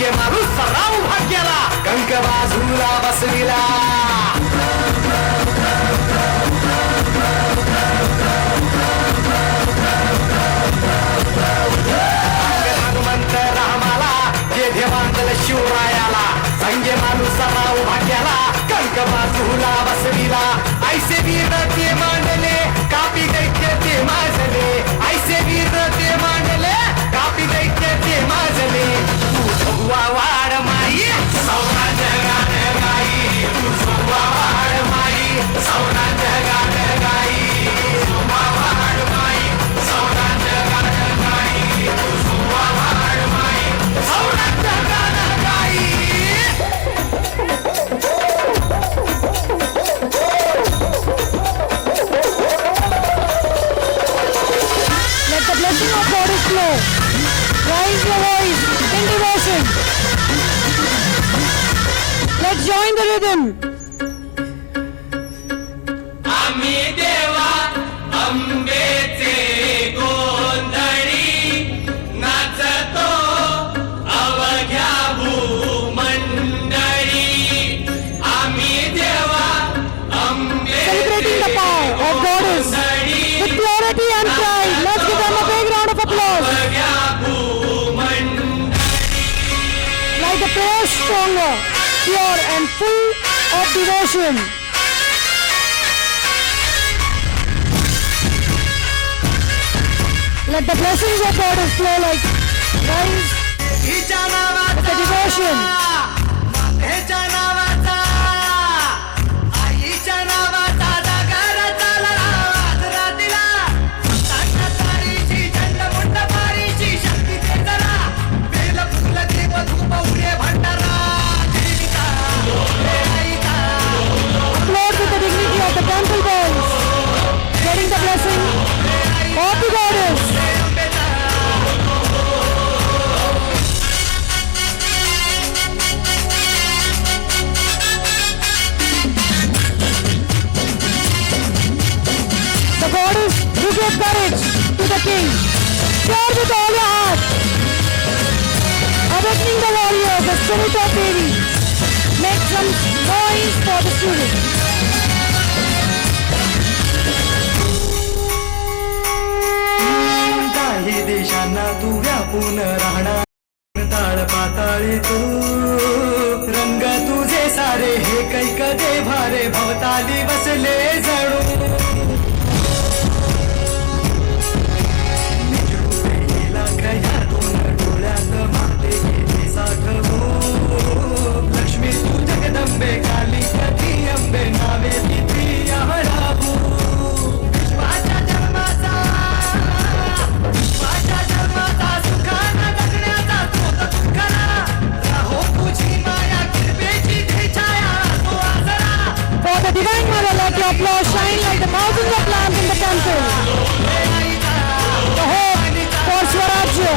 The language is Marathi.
संगे माणूस सराव भाग्याला कंक बाजूला बसविला हनुमंत रामाला जे देवांगल शिवरायाला संगे माणूस सराव भाग्याला कंक बाजूला बसविला ऐसे वीर ते मांडले कापी दैत्य ते माजले ऐसे वीर ते मांडले कापी दैत्य ते माजले तू भगवा वाड माई सौरा जगान गाई तू भगवा वाड माई सौरा जगान गाई भगवा वाड माई सौरा जगान गाई तू भगवा वाड माई सौरा जगान गाई Let the blessing of God is flow. Raise your voice in devotion. Let's join the rhythm. आम्ही देवा अंबेचे गोंधळी नाचतो अवघ्या भूमंडळी आम्ही देवा Celebrating the power of Goddess with purity and pride. Let's give them a big round of applause. Like the prayer stronger, pure and full of devotion. Let the blessings of Goddess flow like rise हिच्या of the नावाचा devotion. ह्याच्या नावाचा आईच्या नावाचा जागर चालला आज रात्रीला तारीची चंडमुंड मारीची शक्ती ते जरा बेल फुल दीप धूप उडे भंडारा देविका आईचा Applaud with the dignity of the temple bells. Getting the blessing of the Goddess. The Goddess who gave courage to the king. Share with all your heart. Awakening the warriors, the spirit of Devi. Make some noise for the students. काही देशांना तू व्यापून राहणार ताळ पाताळी तू रंग तुझे सारे हे कैक दे भारे भवताली बसले जणू लाखया दोन डोळ्यात माते गेली साठवू लक्ष्मी तू जगदंबे काली कधी अंबे नावे तिथे आवडावू विश्वाच्या जन्माचा माझ्या जन्माचा सुखाना जगण्याचा तोत तुखरा राहो तुझी माया कृपेची छाया तो Ajara For the Divine Mother, let your applause shine like the thousands of lamps in the temple. The hope for Swarajya.